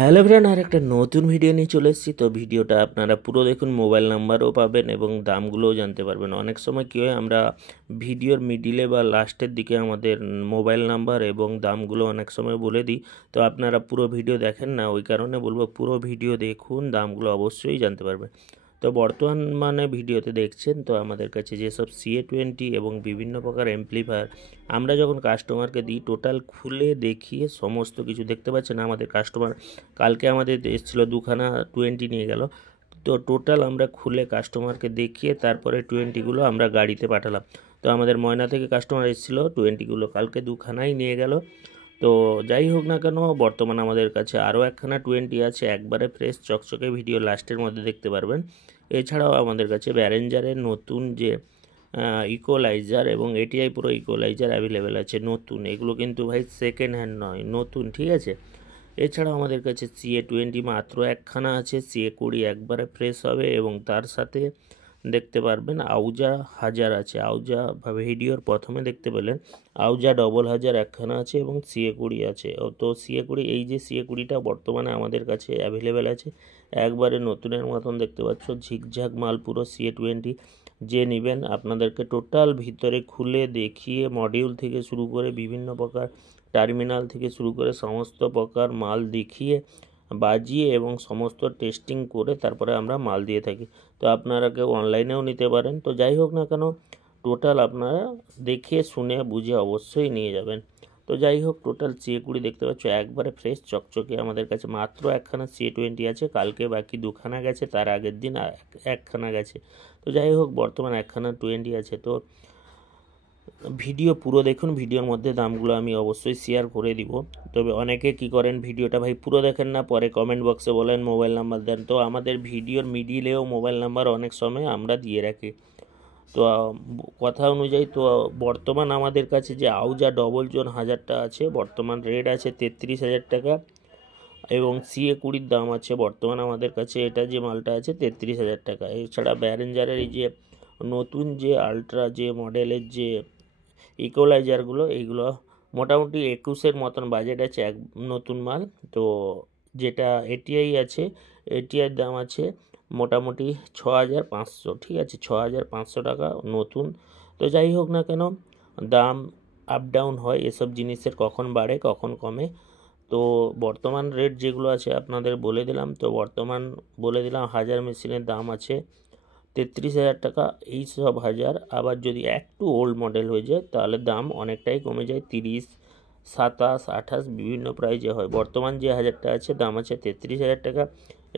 Hello friend, আর একটা নতুন video নিয়ে চলে এসেছি। তো ভিডিওটা আপনারা পুরো দেখুন, মোবাইল নাম্বারও পাবেন এবং দামগুলোও জানতে পারবেন। অনেক সময় কী হয়, আমরা ভিডিওর মিডিলে বা লাস্টের দিকে আমাদের মোবাইল নাম্বার এবং দামগুলো অনেক সময় বলে দিই। তো আপনারা পুরো ভিডিও দেখেন না, ওই কারণে বলবো পুরো ভিডিও দেখুন, দামগুলো অবশ্যই জানতে পারবেন। তো বর্তমানে ভিডিওতে দেখছেন তো আমাদের কাছে যেসব CA20 এবং বিভিন্ন প্রকার অ্যাম্প্লিফায়ার আমরা যখন কাস্টমারকে দিই, টোটাল খুলে দেখিয়ে সমস্ত কিছু দেখতে পাচ্ছেন। আমাদের কাস্টমার কালকে আমাদের এসেছিলো দুখানা 20 নিয়ে গেল। তো টোটাল আমরা খুলে কাস্টমারকে দেখিয়ে তারপরে 20গুলো আমরা গাড়িতে পাঠালাম। তো আমাদের ময়না থেকে কাস্টমার এসেছিলো 20গুলো, কালকে দুখানাই নিয়ে গেল। তো যাই হোক না কেন, বর্তমানে আমাদের কাছে আরও একখানা 20 আছে, একবারে ফ্রেশ চকচকে, ভিডিও লাস্টের মধ্যে দেখতে পারবেন। এছাড়াও আমাদের কাছে ব্যারেঞ্জারের নতুন যে ইকোলাইজার এবং ATI প্রো ইকোলাইজার অ্যাভেলেবেল আছে নতুন। এগুলো কিন্তু ভাই সেকেন্ড হ্যান্ড নয়, নতুন, ঠিক আছে। এছাড়াও আমাদের কাছে CA20 মাত্র একখানা আছে, CA20 একবারে ফ্রেশ হবে এবং তার সাথে দেখতে পারবেন আউজা 1000 আছে। আউজা ভিডিওর প্রথমে দেখতে পেলেন আউজা 1000 একখানা আছে এবং CA20 আছে। তো CA20, এই যে CA20টা বর্তমানে আমাদের কাছে অ্যাভেলেবেল আছে, একবারে নতুনের মতন দেখতে পাচ্ছ, ঝিকঝাক মাল পুরো CA20। যে নেবেন আপনাদেরকে টোটাল ভিতরে খুলে দেখিয়ে, মডিউল থেকে শুরু করে বিভিন্ন প্রকার টার্মিনাল থেকে শুরু করে সমস্ত প্রকার মাল দেখিয়ে, বাজিয়ে এবং সমস্ত টেস্টিং করে তারপরে আমরা মাল দিয়ে থাকি। তো আপনারা কেউ অনলাইনেও নিতে পারেন। তো যাই হোক না কেন, টোটাল আপনারা দেখে শুনে বুঝে অবশ্যই নিয়ে যাবেন। তো যাই হোক, টোটাল CA20 দেখতে পাচ্ছ একবারে ফ্রেশ চকচকে। আমাদের কাছে মাত্র একখানা CA20 আছে, কালকে বাকি দুখানা গেছে, তার আগের দিন একখানা গেছে। তো যাই হোক, বর্তমানে একখানা 20 আছে। তো ভিডিও পুরো দেখুন, ভিডিওর মধ্যে দামগুলো আমি অবশ্যই শেয়ার করে দিব। তবে অনেকে কি করেন, ভিডিওটা ভাই পুরো দেখেন না, পরে কমেন্ট বক্সে বলেন মোবাইল নাম্বার দেন। তো আমাদের ভিডিওর মিডিলেও মোবাইল নাম্বার অনেক সময় আমরা দিয়ে রাখি। তো কথা অনুযায়ী, তো বর্তমান আমাদের কাছে যে আউজা ডবল জোন 1000টা আছে, বর্তমান রেট আছে 33,000 টাকা এবং CA20 দাম আছে বর্তমান আমাদের কাছে, এটা যে মালটা আছে 33,000 টাকা। এছাড়া ব্যারেঞ্জারের এই যে নতুন যে আলট্রা যে মডেলের যে ইকোলাইজারগুলো, এইগুলো মোটামুটি 21-এর মতন বাজেট আছে, এক নতুন মাল। তো যেটা ATI আছে, ATIর দাম আছে মোটামুটি 6500, ঠিক আছে, 6500 টাকা নতুন। তো যাই হোক না কেন, দাম আপ ডাউন হয় এসব জিনিসের, কখন বাড়ে কখন কমে। তো বর্তমান রেট যেগুলো আছে আপনাদের বলে দিলাম। তো বর্তমান বলে দিলাম 1000 মেশিনের দাম আছে 33,000 টাকা। এই সব 1000 আবার যদি একটু ওল্ড মডেল হয়ে যায় তাহলে দাম অনেকটাই কমে যায়, 30, 27, 28 বিভিন্ন প্রাইজে হয়। বর্তমান যে 1000টা আছে দাম আছে 33,000 টাকা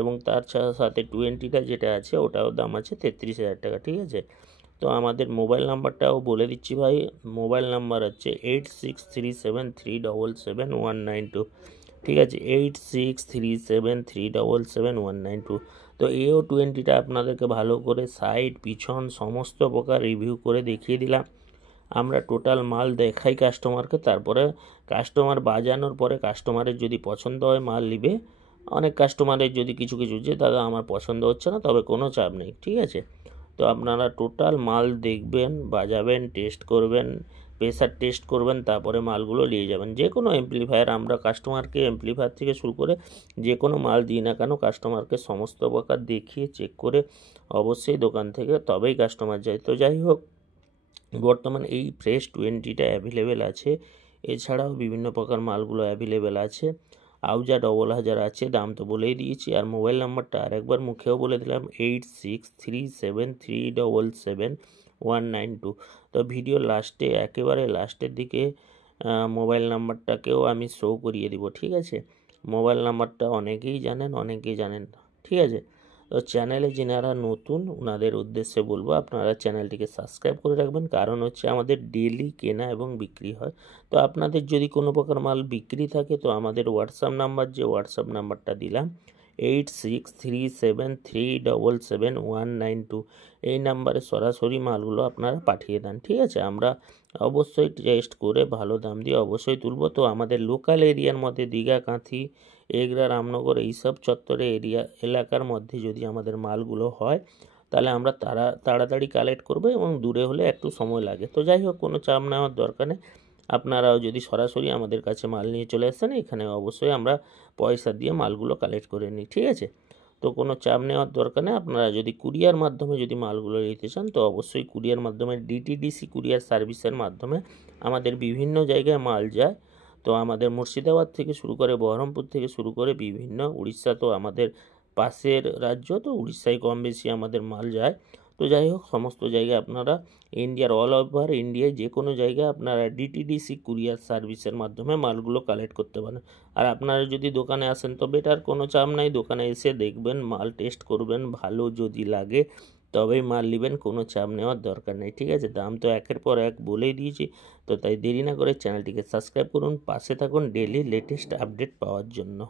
এবং তার সাথে 20টা যেটা আছে ওটাও দাম আছে 33,000 টাকা, ঠিক আছে। তো আমাদের মোবাইল নাম্বারটাও বলে দিচ্ছি ভাই, মোবাইল নাম্বার হচ্ছে 8637377192, ঠিক আছে, 8637377192। তো AO20টা আপনাদেরকে ভালো করে সাইড পিছন সমস্ত প্রকার রিভিউ করে দেখিয়ে দিলাম। আমরা টোটাল মাল দেখাই কাস্টমারকে, তারপরে কাস্টমার বাজানোর পরে কাস্টমারের যদি পছন্দ হয় মাল নিবে। অনেক কাস্টমারের যদি কিছু যে দাদা আমার পছন্দ হচ্ছে না, তবে কোনো চাপ নেই, ঠিক আছে। তো আপনারা টোটাল মাল দেখবেন, বাজাবেন, টেস্ট করবেন, প্রেসার টেস্ট করবেন, তারপরে মালগুলো নিয়ে যাবেন। যে কোনো অ্যাম্প্লিফায়ার আমরা কাস্টমারকে, অ্যাম্প্লিফায়ার থেকে শুরু করে যে কোনো মাল দিই না কেন, কাস্টমারকে সমস্ত প্রকার দেখিয়ে চেক করে অবশ্যই দোকান থেকে তবেই কাস্টমার যায়। তো যাই হোক, বর্তমান এই ফ্রেশ 20টা অ্যাভেলেবেল আছে। এছাড়াও বিভিন্ন প্রকার মালগুলো অ্যাভেলেবেল আছে। আউজা 1000 আছে, দাম তো বলেই দিয়েছি। আর মোবাইল নাম্বারটা আরেকবার মুখেও বলে দিলাম, 8637377192। তো ভিডিও লাস্টে, একেবারে লাস্টের দিকে মোবাইল নাম্বারটাকেও আমি শো করিয়ে দিব, ঠিক আছে। মোবাইল নাম্বারটা অনেকেই জানেন না, ঠিক আছে। তো চ্যানেলে যারা নতুন ওনাদের উদ্দেশ্যে বলবো আপনারা চ্যানেলটিকে সাবস্ক্রাইব করে রাখবেন, কারণ হচ্ছে আমাদের ডেলি কেনা এবং বিক্রি হয়। তো আপনাদের যদি কোনো প্রকার মাল বিক্রি থাকে তো আমাদের হোয়াটসঅ্যাপ নাম্বার, যে হোয়াটসঅ্যাপ নাম্বারটা দিলাম 8637377192, এই নাম্বারে সরাসরি মালগুলো আপনারা পাঠিয়ে দেন, ঠিক আছে। আমরা অবশ্যই টেস্ট করে ভালো দাম দিয়ে অবশ্যই তুলব। তো আমাদের লোকাল এরিয়ার মধ্যে দীঘা, কাঁথি, এগরা, রামনগর এইসব চত্বরে এলাকার মধ্যে যদি আমাদের মালগুলো হয় তাহলে আমরা তাড়াতাড়ি কালেক্ট করবো এবং দূরে হলে একটু সময় লাগে। তো যাই হোক, কোনো চাপ নেওয়ার দরকার নেই। আপনারাও যদি সরাসরি আমাদের কাছে মাল নিয়ে চলে আসেন, এখানে অবশ্যই আমরা পয়সা দিয়ে মালগুলো কালেক্ট করে নিই, ঠিক আছে। তো কোনো চাপ নেওয়ার দরকার নেই। আপনারা যদি কুরিয়ার মাধ্যমে যদি মালগুলো নিতে চান, তো অবশ্যই কুরিয়ার মাধ্যমে ডিটিডিসি কুরিয়ার সার্ভিসের মাধ্যমে আমাদের বিভিন্ন জায়গায় মাল যায়। তো আমাদের মুর্শিদাবাদ থেকে শুরু করে বহরমপুর থেকে শুরু করে বিভিন্ন, উড়িষ্যা তো আমাদের পাশের রাজ্য, তো উড়িষ্যায় কম বেশি আমাদের মাল যায়। তো যাই হোক, সমস্ত জায়গায় আপনারা ইন্ডিয়ার অল ওভার ইন্ডিয়ায় যে কোনো জায়গায় আপনারা ডিটিডিসি কুরিয়ার সার্ভিসের মাধ্যমে মালগুলো কালেক্ট করতে পারেন। আর আপনারা যদি দোকানে আসেন তো বেটার, কোনো চাপ নাই, দোকানে এসে দেখবেন, মাল টেস্ট করবেন, ভালো যদি লাগে তবেই মাল নেবেন, কোনো চাপ নেওয়ার দরকার নেই, ঠিক আছে। দাম তো একের পর এক বলেই দিয়েছি, তো তাই দেরি না করে চ্যানেলটিকে সাবস্ক্রাইব করুন, পাশে থাকুন ডেইলি লেটেস্ট আপডেট পাওয়ার জন্য।